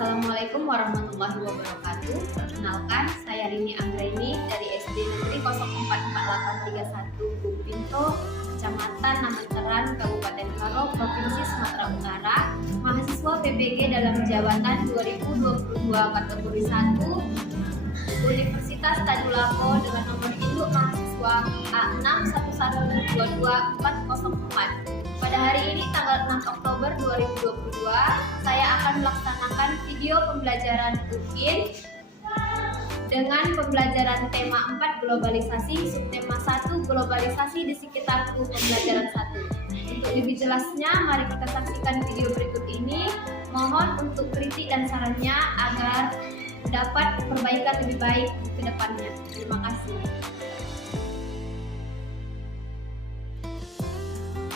Assalamualaikum warahmatullahi wabarakatuh. Perkenalkan, saya Rini Anggraini dari SD Negeri 044831 Bupinto, Kecamatan Namanteran, Kabupaten Karo, Provinsi Sumatera Utara. Mahasiswa PPG dalam jabatan 2022 kategori 1 Universitas Tadulako dengan nomor induk mahasiswa A61122404. Pada hari ini tanggal 6 Oktober 2022, saya akan melaksanakan video pembelajaran UKIN dengan pembelajaran tema 4 globalisasi, subtema 1 globalisasi di sekitar pembelajaran 1. Untuk lebih jelasnya, mari kita saksikan video berikut ini. Mohon untuk kritik dan sarannya agar dapat perbaikan lebih baik ke depannya. Terima kasih.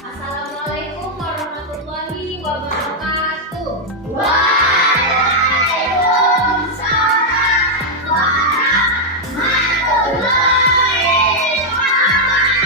Assalamualaikum warahmatullahi wabarakatuh. Waalaikumsalam warahmatullahi wabarakatuh.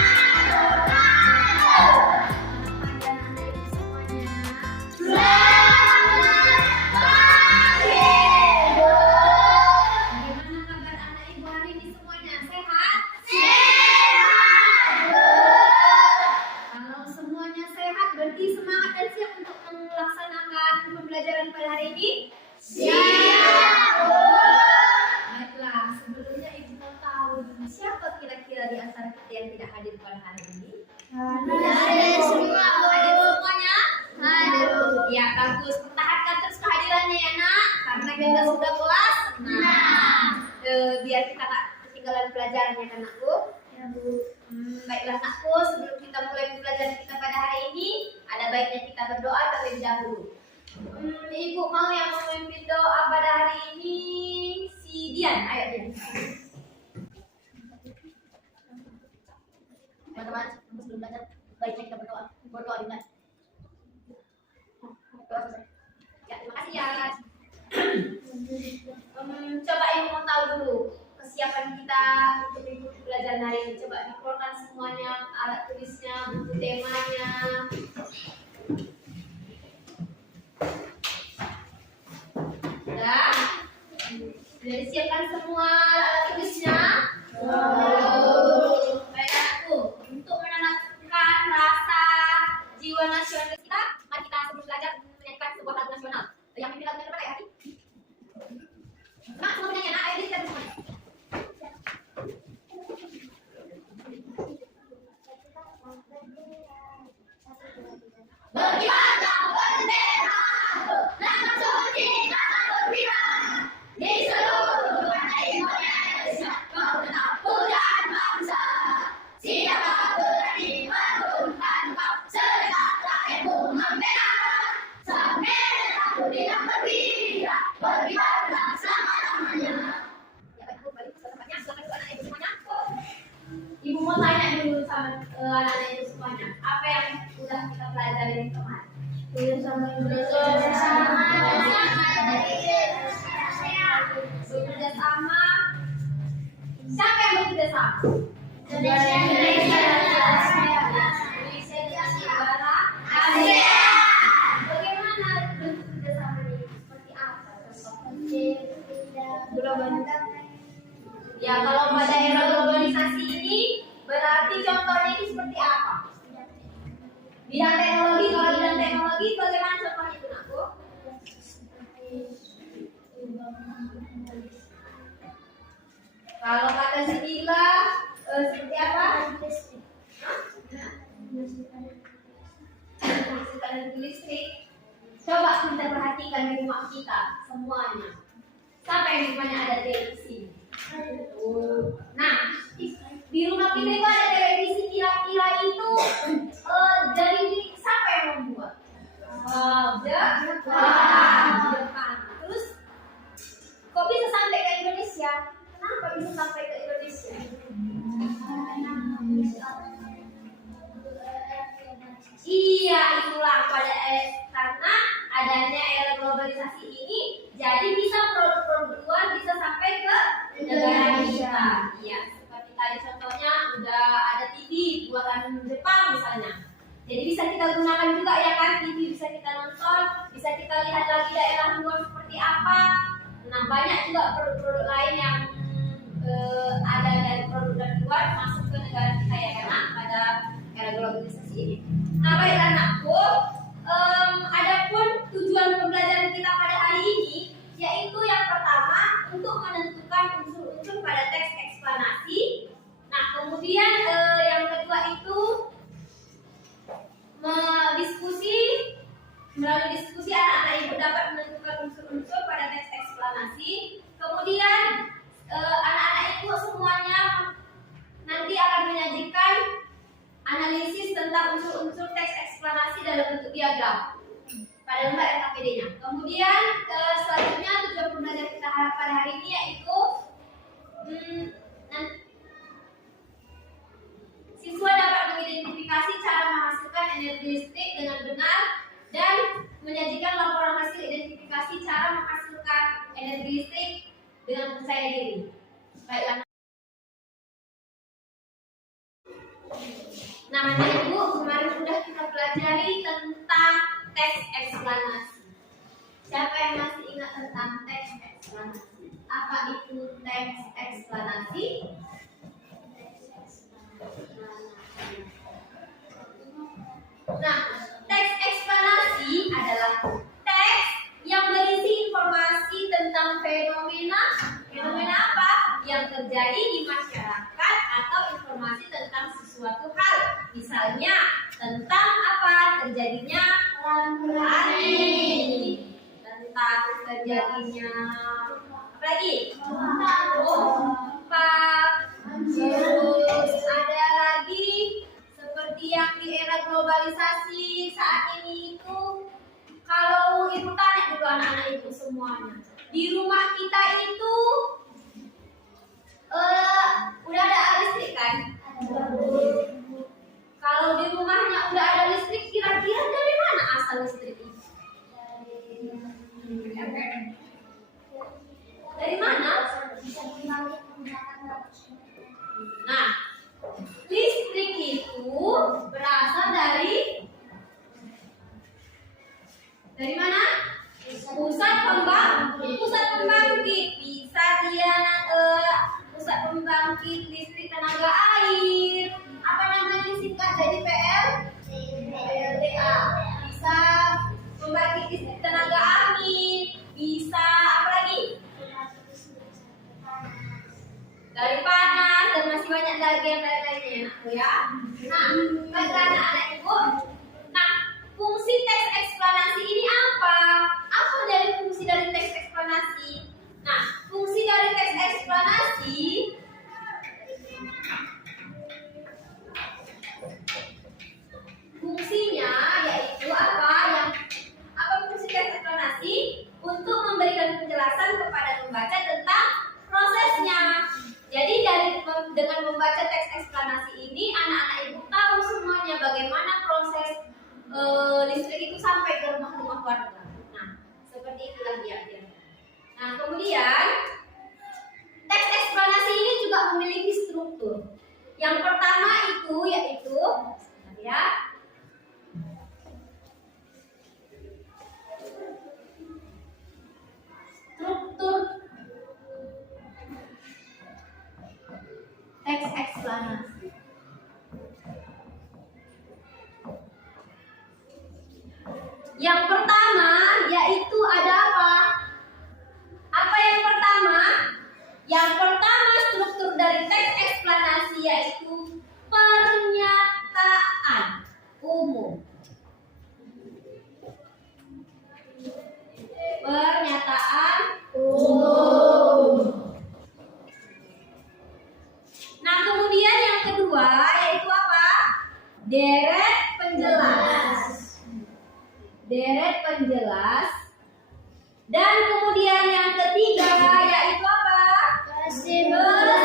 Berarti semangat dan siap untuk melaksanakan pembelajaran pada hari ini? Siap! Baiklah, sebelumnya Ibu mau tahu siapa kira-kira di antara kita yang tidak hadir pada hari ini? Hadir semua. Hadir semuanya? Hadir. Ya, bagus. Pertahankan terus kehadirannya ya, Nak. Karena kita sudah kelas. Biar kita tak ketinggalan pelajarannya kan, Nakku? Ya, Bu. Baiklah Nakku, sebelum kita mulai pembelajaran kita pada hari ini, ada baiknya kita berdoa terlebih dahulu. Ibu mau yang memimpin doa pada hari ini si Dian, ayo Dian. Teman-teman, sebelum belajar, baiknya kita berdoa dengan. Doa selesai. Ya, terima kasih ya. Coba Ibu mau tahu dulu kesiapan kita untuk mengikuti pelajaran hari ini. Coba dikeluarkan semuanya, alat tulisnya, buku temanya. Sudah disiapkan semua alat tulisnya? Baik Anakku, untuk menanamkan rasa jiwa nasional kita, mari kita sebelum belajar menyanyikan sebuah lagu nasional. Yang pimpin lagunya berapa ya? Nak, mau menyanyi, Nak, ayo kita bersama. Berkibarlah bendera, langkah suci tanah berkibar di seluruh tanah Indonesia, kau tetap pujaan bangsa. Siapa berani menurunkan kau, serentak rakyatmu membela. Sang merah putih dan berkibar, berkibarlah selama-lamanya. Ya baik, Bu, balik ke tempatnya. Silakan dulu anak ibu semuanya. Ibu mau tanya dulu sama anak-anak itu semuanya, apa yang sudah kita pelajari kemarin? Bekerja sama. Siapa yang bekerja sama? Indonesia dan negara ASEAN. Bagaimana bekerja sama ini? Seperti apa? Globalisasi. Ya, kalau pada era globalisasi ini berarti contohnya ini seperti apa? Bidang teknologi, kalau bidang teknologi bagaimana contohnya itu, Nakku? Kalau kata Sidila seperti apa? Listrik. Coba kita perhatikan di rumah kita semuanya. Siapa yang di rumahnya ada televisi? Nah, di rumah kita itu ada televisi, kira-kira itu dari siapa yang membuat? Jepang. Terus kok bisa sampai ke Indonesia? Kenapa bisa sampai ke Indonesia? Iya, itulah karena adanya era globalisasi ini, jadi bisa produk-produk luar bisa sampai ke negara kita. Iya, seperti tadi contohnya udah ada TV buatan Jepang misalnya. Jadi bisa kita gunakan juga ya kan, TV bisa kita nonton, bisa kita lihat lagi daerah luar seperti apa, Nah, banyak juga produk-produk lain yang ada dari produk dari luar masuk ke negara kita ya, karena pada era globalisasi ini. Nah, baik anakku, adapun tujuan pembelajaran kita pada hari ini yaitu yang pertama untuk menentukan unsur-unsur pada teks eksplanasi. Nah, kemudian yang kedua itu melalui diskusi anak-anak ibu dapat menentukan unsur-unsur pada teks eksplanasi. Kemudian anak-anak ibu semuanya nanti akan menyajikan analisis tentang unsur-unsur teks eksplanasi dalam bentuk diagram pada lembar RKPD-nya. Kemudian selanjutnya tujuan pembelajaran kita pada hari ini yaitu siswa dapat mengidentifikasi cara menghasilkan energi listrik dengan benar dan menyajikan laporan hasil identifikasi cara menghasilkan energi listrik dengan percaya diri. Baiklah. Nah, Ibu, kemarin sudah kita pelajari tentang teks eksplanasi. Siapa yang masih ingat tentang teks eksplanasi? Apa itu teks eksplanasi? Nah, teks eksplanasi adalah teks yang berisi informasi tentang fenomena apa yang terjadi di masyarakat atau informasi tentang sesuatu hal. Misalnya tentang apa terjadinya langit, tentang terjadinya apa lagi? Gempa. Terus ada lagi seperti yang di era globalisasi saat ini itu, kalau ibu tanya dulu anak-anak ibu semuanya, di rumah kita itu udah ada listrik kan? Kalau di rumahnya udah ada listrik, kira-kira dari mana asal listrik itu? Dari mana? Nah, listrik itu berasal dari mana? Pusat pembangkit. Bisa dia pusat pembangkit listrik tenaga air. Apa namanya disingkat jadi PLTA. Bisa pembangkit listrik tenaga angin. Bisa apa lagi? Dari panas dan masih banyak lagi yang lain-lainnya ya. Nah, baiklah anak-anak ibu. Nah, fungsi teks eksplanasi ini apa? Apa dari fungsi dari teks eksplanasi? Nah, fungsi dari teks eksplanasi fungsinya yaitu apa fungsi teks eksplanasi? Untuk memberikan penjelasan kepada pembaca tentang prosesnya. Jadi dengan membaca teks eksplanasi ini anak-anak ibu tahu semuanya bagaimana proses listrik itu sampai ke rumah-rumah warga. Nah, seperti itulah dia. Nah, kemudian teks eksplanasi ini juga memiliki struktur. Yang pertama itu yaitu struktur teks eksplanasi. Yang pertama yaitu ada apa? Apa yang pertama? Yang pertama struktur dari teks eksplanasi yaitu pernyataan umum. Pernyataan umum. Nah, kemudian yang kedua yaitu apa? Deret penjelas. Dan kemudian yang ketiga yaitu apa? Kesimpulan.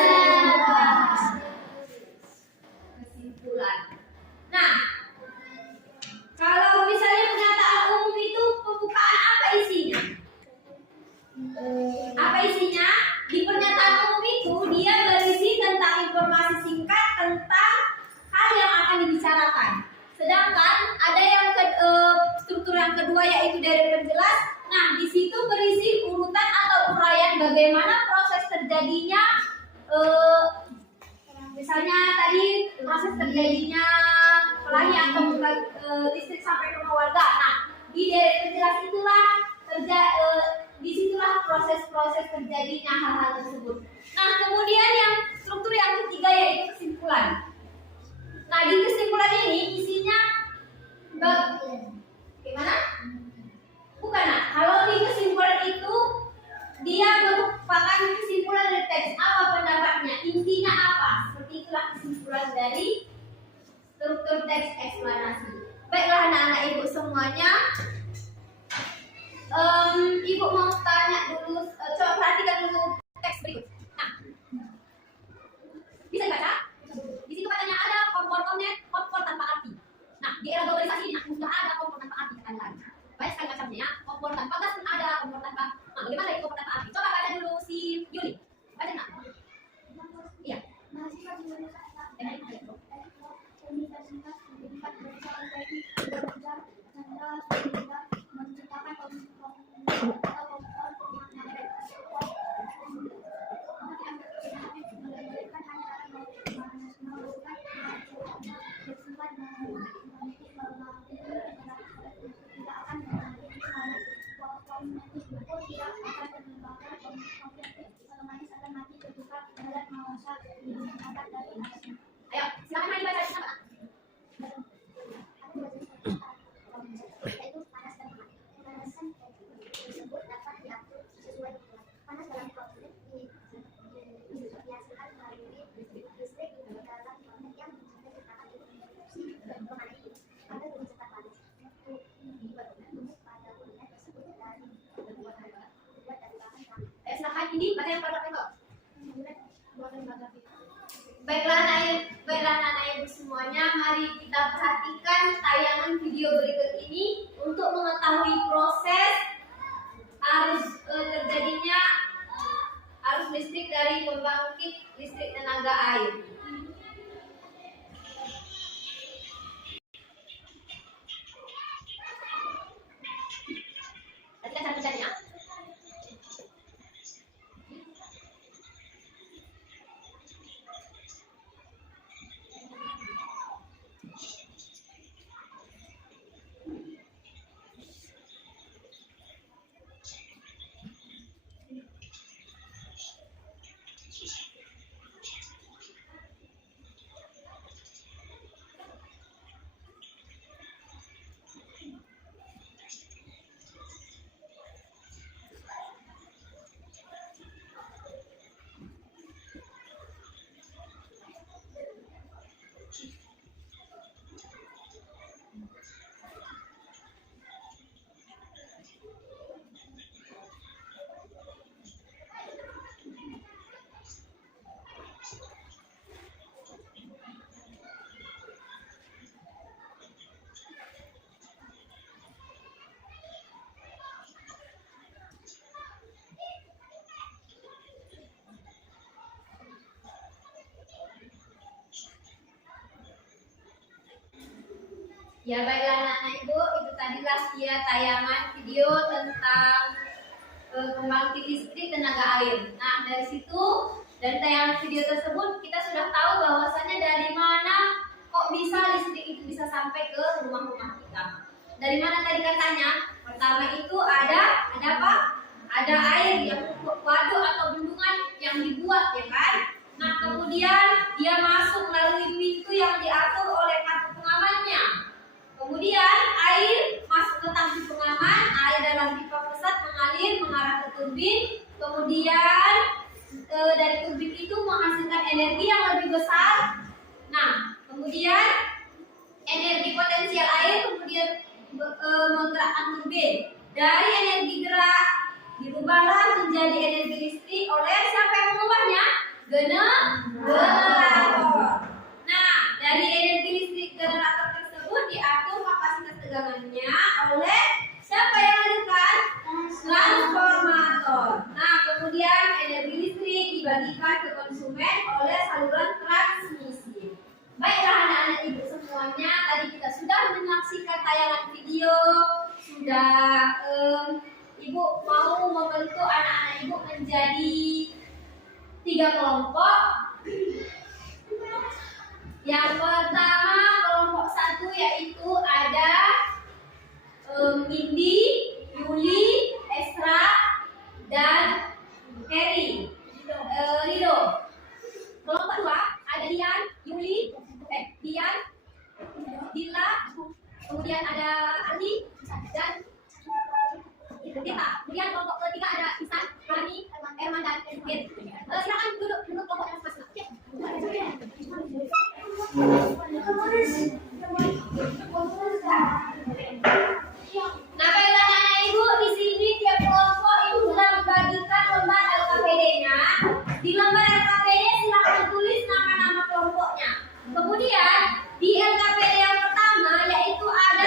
Nah, kalau misalnya pernyataan umum itu pembukaan, apa isinya? Apa isinya? Di pernyataan umum itu dia berisi tentang informasi singkat tentang hal yang akan dibicarakan. Sedangkan ada yang struktur yang kedua yaitu deret penjelas. Nah, di situ berisi urutan atau uraian bagaimana proses terjadinya misalnya tadi proses terjadinya pelangi atau listrik sampai ke rumah warga. Nah, di deretan penjelas itulah disitulah proses-proses terjadinya hal-hal tersebut. Nah, kemudian yang struktur yang ketiga yaitu kesimpulan. Nah, di kesimpulan ini isinya gimana? Bukan, nah, kalau di kesimpulan itu dia merupakan kesimpulan dari teks. Apa pendapatnya? Intinya apa? Seperti itulah kesimpulan dari struktur teks eksplanasi. Baiklah anak-anak ibu semuanya. Ibu mau tanya dulu, coba perhatikan dulu teks berikut. Nah, bisa dibaca? Di situ katanya ada kompor tanpa arti. Nah, di era globalisasi ini sudah ada kompor tanpa arti sekali lagi. Banyak sekali macamnya ya. Kompor tanpa gas pun ada, kompor tanpa. Nah, bagaimana itu kompor tanpa arti? Coba baca dulu si Yuli. Baca nak? Iya. Ayo, silakan Hani baca sama. Silakan ini baca yang paragraf itu. Baiklah anak ibu semuanya, mari kita perhatikan tayangan video berikut ini untuk mengetahui proses terjadinya arus listrik dari pembangkit listrik tenaga air. Perhatikan cara kerjanya. Ya baiklah anak-anak ibu, itu tadilah dia tayangan video tentang pembangkit listrik tenaga air. Nah dari situ dan tayangan video tersebut kita sudah tahu bahwasannya dari mana kok bisa listrik itu bisa sampai ke rumah-rumah kita. Dari mana tadi katanya? Pertama itu ada apa? Ada air yang waduk atau bendungan yang dibuat ya kan? Nah kemudian dia masuk melalui pintu yang diatur oleh kartu pengamannya. Kemudian air masuk ke tangki pengaman, air dalam pipa pusat mengalir mengarah ke turbin. Kemudian dari turbin itu menghasilkan energi yang lebih besar. Nah, kemudian energi potensial air kemudian menggerakkan turbin. Dari energi gerak dirubahlah menjadi energi listrik oleh siapa yang mengubahnya? Generator. Nah, dari energi listrik generator diatur kapasitas tegangannya oleh siapa yang menentukan? Transformator. Nah, kemudian energi listrik dibagikan ke konsumen oleh saluran transmisi. Baiklah anak-anak ibu semuanya, tadi kita sudah menyaksikan tayangan video, sudah ibu membentuk anak-anak ibu menjadi 3 kelompok. Yang pertama kelompok 1 yaitu ada Indi, Yuli, Esra, dan Heri, Rido. Kelompok 2 ada Dian, Yuli, Dian, Dila, kemudian ada Andi dan Dita. Kemudian kelompok ketiga ada Isan, Rani, Erman dan Heri. Silakan duduk kelompoknya masing-masing. Nah, baiklah anak ibu, di sini tiap kelompok itu sudah membagikan lembar LKPD-nya. Di lembar LKPD silakan tulis nama-nama kelompoknya. Kemudian di LKPD yang pertama yaitu ada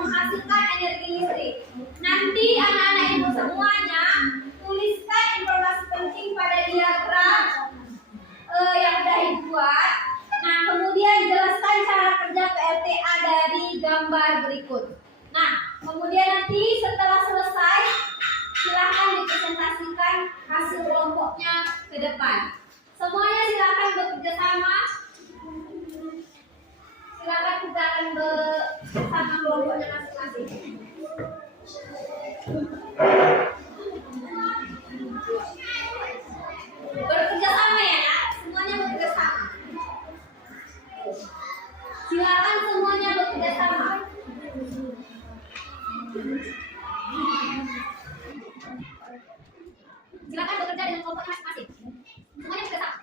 menghasilkan energi listrik. Nanti anak-anak ibu semuanya tuliskan informasi penting pada diagram yang sudah dibuat. Nah, kemudian jelaskan cara kerja PLTA dari gambar berikut. Nah, kemudian nanti setelah selesai, silakan dipresentasikan hasil kelompoknya ke depan. Semuanya silakan bekerja sama. Silakan kerjakan bersama kelompoknya masing-masing. Bekerja sama ya, semuanya bekerja sama. Silakan semuanya bekerja sama. Silakan bekerja dengan kelompok masing-masing. Semuanya bekerja sama.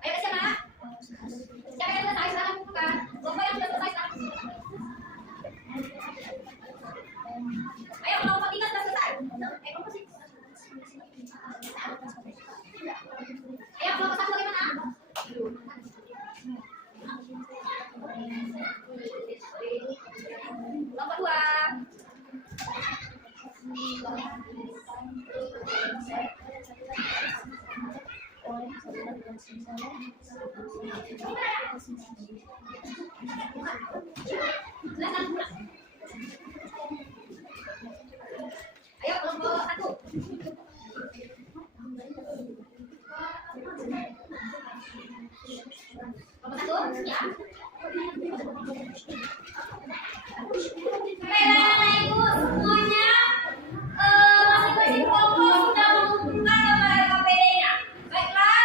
Ayo siapa? Siapa yang selesai sekarang buka? Bapak yang sudah selesai sekarang. Ayo kelompok 3 sudah selesai. Kelompok 6. Ayo kelompok 1. Kelompok 1 ya. Baiklah Ibu semuanya, masing-masing kelompok sudah mengumpulkan gambar KPD-nya. Baiklah,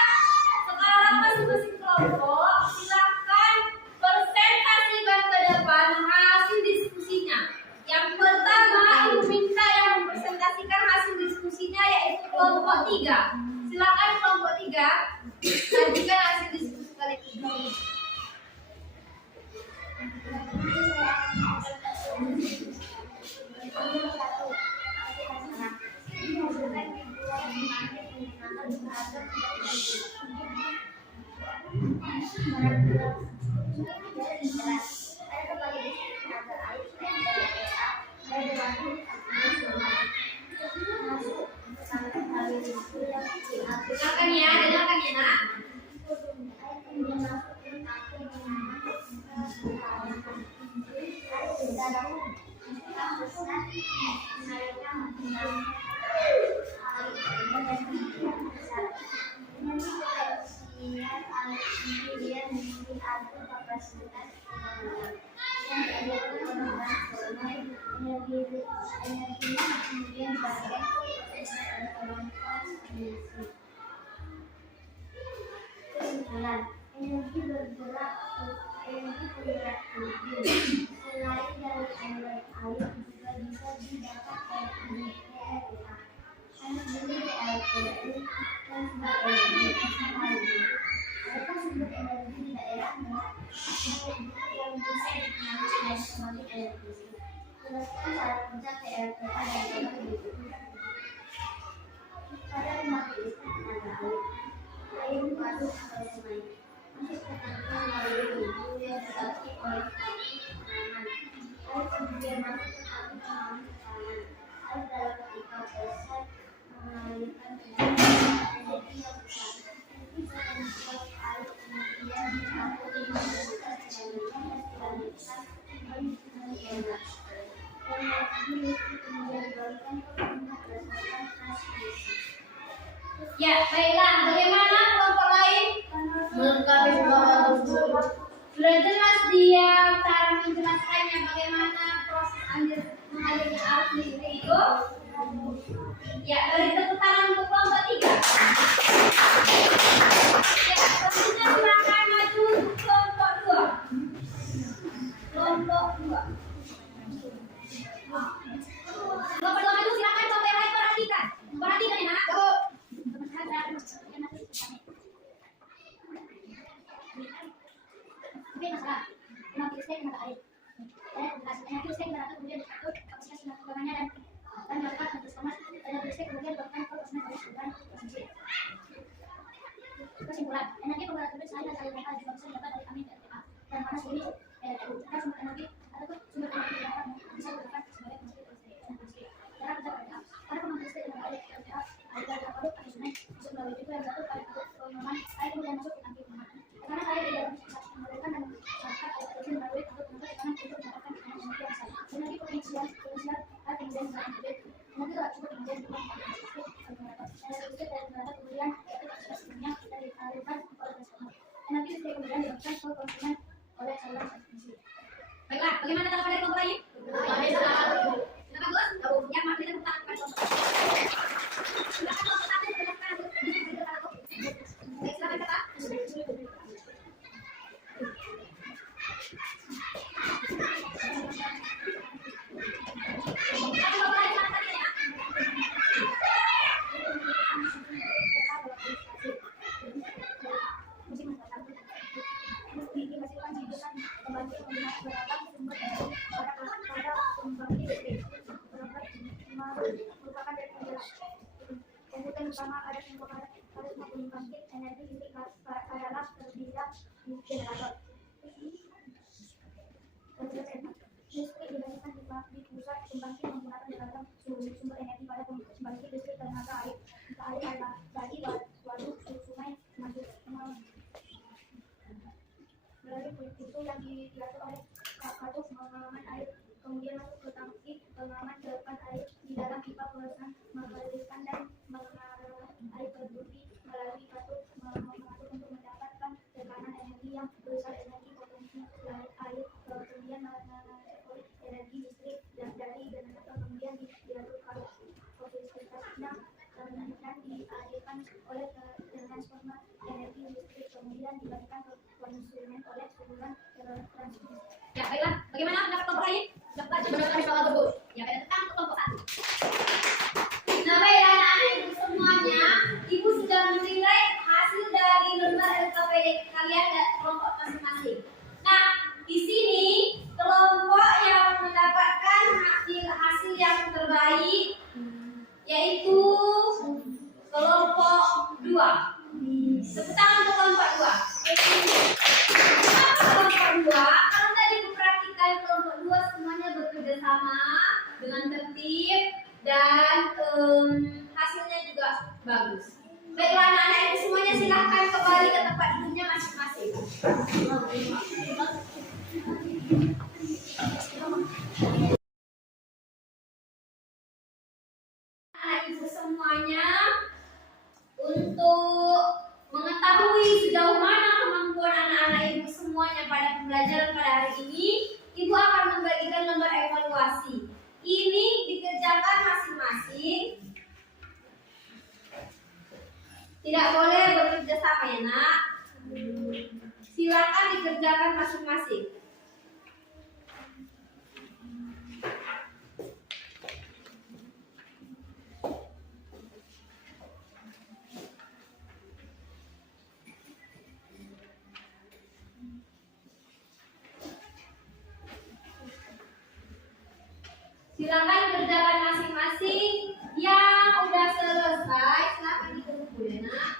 sekarang masing-masing kelompok silakan presentasikan ke depan hasil diskusinya. Yang pertama, Ibu minta yang mempresentasikan hasil diskusinya yaitu kelompok 3. Silakan kelompok 3 sajikan hasil diskusi kalian. Dengarkan ya nak. Energi bergerak turbin selain dari air juga bisa didapat dari PLTA. Energi PLTU dan sumber energi lainnya. Mereka sumber energi di daerahnya yang bisa dikenal sebagai energi. Jelaskan cara kerja PLTA dan cara berikut. Pada pembangkit tenaga air masuk ke sungai. Masuk ke tangki melalui hulu yang dilalui oleh penanaman. Air kemudian masuk ke tangki penanaman tekanan. Air dalam ketika proses mengalirkan energi yang besar. Energi yang membuat air kemudian dicampur dengan proses penyaluran dan dilanjutkan dengan enak. Energi listrik kemudian diberikan ke rumah berdasarkan transmisi. Ya, baiklah. Bagaimana kelompok lain? Melengkapi Sudah jelas dia cara menjelaskannya bagaimana proses mengalirnya arus listrik itu. Ya, beri tepuk tangan untuk kelompok 3. Ya, selanjutnya silakan maju untuk kelompok 2. Kelompok 2. Kelompok 2 maju, silakan kelompok yang lain perhatikan. Perhatikan ya, nak. Tapi masalah energi listrik tenaga air. Energi listrik tenaga kemudian diatur kapasitas tegangannya dan dilakukan transformasi energi listrik kemudian dilakukan proses pengaliran transmisi. Kesimpulan, energi penggerak turbin selain dari aliran juga bisa didapat dari angin PLTA dan panas bumi PLTU. Jika sumber energi ataupun sumber energi dapat bisa digunakan sebagai penghasil listrik. Cara kerja PLTA. Pada pembangkit listrik tenaga air PLTA, air dari waduk atau sungai masuk melalui pintu yang jatuh pada pintu pengelolaan air kemudian masuk ke tangki pengelolaan. Tekanan air di dalam mengalirkan dan mencapai air terjun melalui tabung pengatur tekanan untuk mendapatkan tekanan energi yang besar. Energi potensial air kemudian berada di energi telah cukup kemudian dibuang ke listrik energi listrik dari generator kemudian yaitu kapasitas sebelumnya dan dialirkan oleh transformer. Energi listrik kemudian dilakukan ke konsumen oleh saluran transmisi. Baiklah, bagaimana tanggapan dari kelompok lain? Silakan Gus. Ya, mari kita tepuk tangan kepada kelompok 1. Silakan kelompok 1 silakan Gus. Baik, silakan kata. Kemudian pertama ada pembakaran harus membangkit energi listrik adalah terbilang generator. Listrik dibandingkan di pusat pembangkit menggunakan beragam sumber kawasan menghadirkan dan mengarahkan air ke bumi melalui batu mengatur untuk mendapatkan tekanan energi yang besar energi potensi laut air kemudian oleh energi listrik dan dari generator kemudian diatur kapasitasnya dan dialirkan oleh transformer energi listrik kemudian diberikan ke konsumen oleh saluran transmisi. Ya, baiklah. Bagaimana pendapat kelompok lain? Dapat menurut soal tersebut. Ya, pada tentang kelompok 1. Nah, baiklah anak-anak ibu semuanya, ibu sudah menilai hasil dari lembar LKPD kalian dan kelompok masing-masing. Nah, di sini kelompok yang mendapatkan hasil yang terbaik yaitu kelompok 2. Tepuk tangan untuk kelompok 2. Kelompok 2, kalau tadi diperhatikan kelompok 2 semuanya bekerja sama dengan tertib dan hasilnya juga bagus. Baiklah anak-anak itu semuanya silahkan kembali ke tempat duduknya masing-masing. Anak ibu semuanya, untuk mengetahui sejauh mana kemampuan anak-anak ibu semuanya pada pembelajaran pada hari ini, ibu akan membagikan lembar evaluasi. Ini dikerjakan masing-masing. Tidak boleh bekerja sama ya nak. Silakan dikerjakan masing-masing. Silakan kerjakan masing-masing. Yang udah selesai, silakan ditunggu ya nak.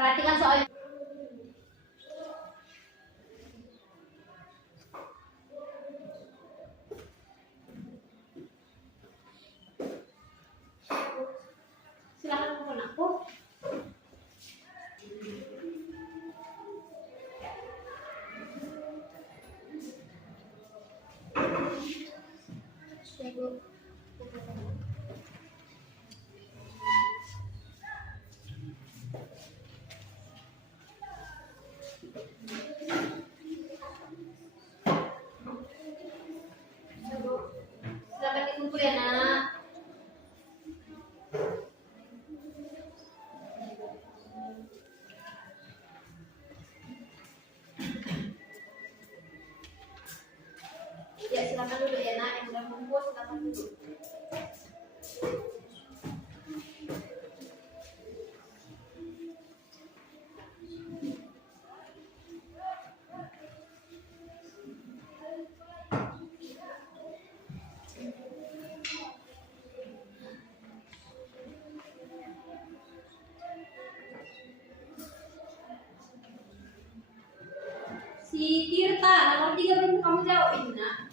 Perhatikan soal. Silakan telepon aku. Silakan dikumpul ya nak. Ya silakan duduk ya nak. Yang sudah kumpul silakan duduk. Si Tirta, nomor 3 belum kamu jawab ini nak.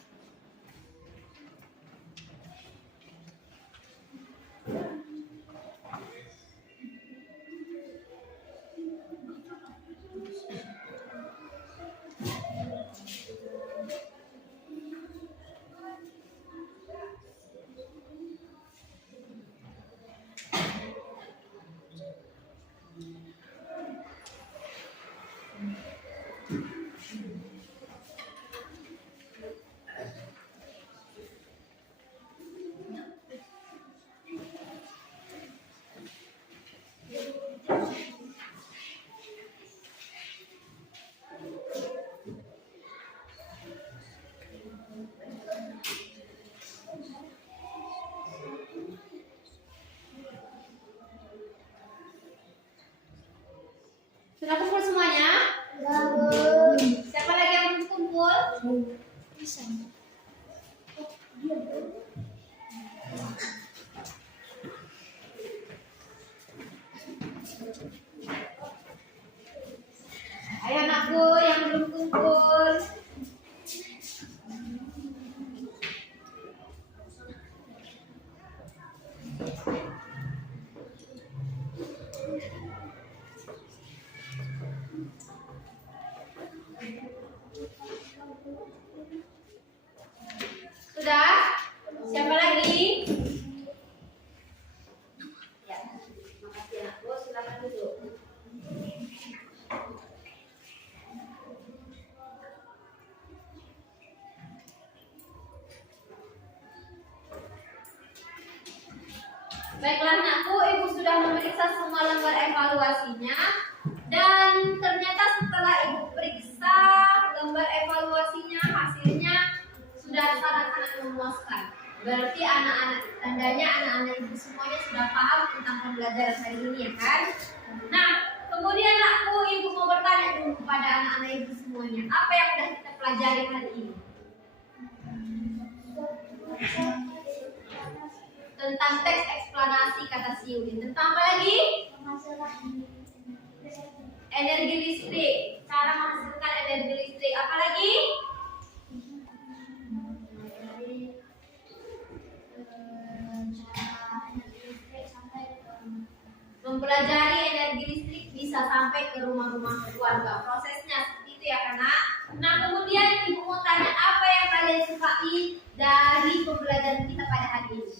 Baiklah anakku, ibu sudah memeriksa semua lembar evaluasinya dan ternyata setelah ibu periksa lembar evaluasinya hasilnya sudah sangat-sangat memuaskan. Berarti tandanya anak-anak ibu semuanya sudah paham tentang pembelajaran hari ini ya kan? Nah, kemudian ibu mau bertanya dulu kepada anak-anak ibu semuanya, apa yang sudah kita pelajari hari ini? Tentang teks eksplanasi kata si Udin. Tentang apa lagi? Energi listrik. Cara menghasilkan energi listrik. Apa lagi? Mempelajari energi listrik bisa sampai ke rumah-rumah keluarga. Prosesnya seperti itu ya Kak. Nah, kemudian ibu mau tanya apa yang kalian sukai dari pembelajaran kita pada hari ini?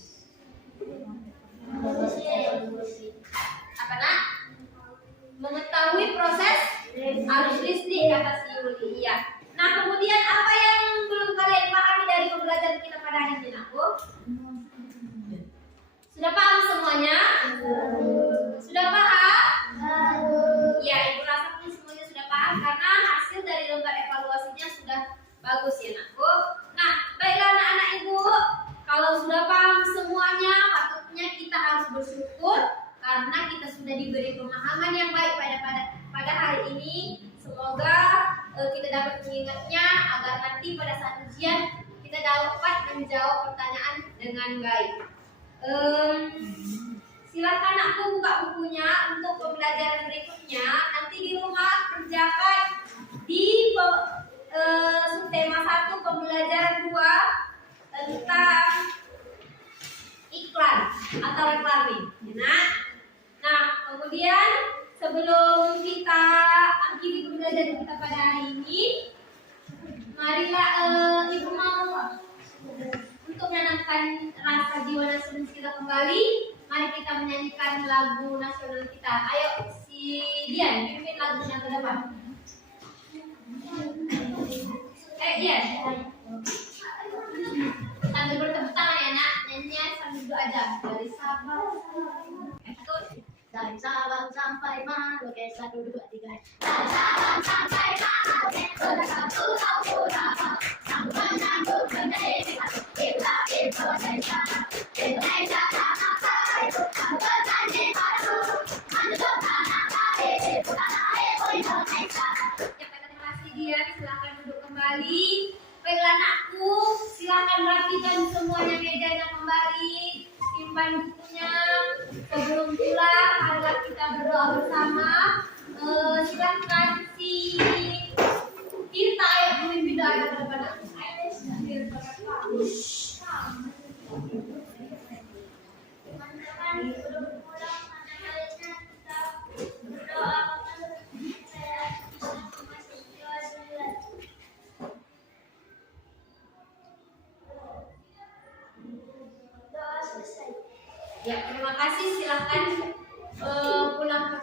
Apa nak? Mengetahui proses arus listrik kata si Yuli. Iya. Nah, kemudian apa yang belum kalian pahami dari pembelajaran kita pada hari ini aku? Sudah paham semuanya? Sudah paham? Ya, ibu rasa pun semuanya sudah paham karena hasil dari lembar evaluasinya sudah bagus ya nakku. Nah, baiklah anak-anak ibu, kalau sudah paham semuanya, patutnya kita harus bersyukur karena kita sudah diberi pemahaman yang baik pada hari ini. Semoga kita dapat mengingatnya agar nanti pada saat ujian kita dapat menjawab pertanyaan dengan baik. Silakan aku buka bukunya untuk pembelajaran berikutnya. Nanti di rumah kerjakan di subtema 1 pembelajaran 2 tentang iklan atau reklame. Nah, kemudian sebelum kita akhiri pembelajaran kita pada hari ini, marilah ibu mau untuk menanamkan rasa jiwa nasional kita kembali. Mari kita menyanyikan lagu nasional kita. Ayo si Dian, pimpin lagunya ke depan. Dian. Sambil bertepuk tangan ya nak, nyanyinya sambil doa aja. Dari Sabang sampai Merauke 1, 2, 3. Dari Sabang sampai Merauke, pulau-pulau yang menyambut merdeka kita Indonesia. Indonesia tanah airku, berjanji padaku, menunjuk tanah airku, tanah airku Indonesia. Terima kasih Dian, silakan duduk kembali. Baiklah anakku, silakan rapikan semuanya mejanya kembali, simpan bukunya. Sebelum pulang, marilah kita berdoa bersama. Silakan si kita ayo memimpin doa ke depan. Ya, terima kasih. Silakan pulang.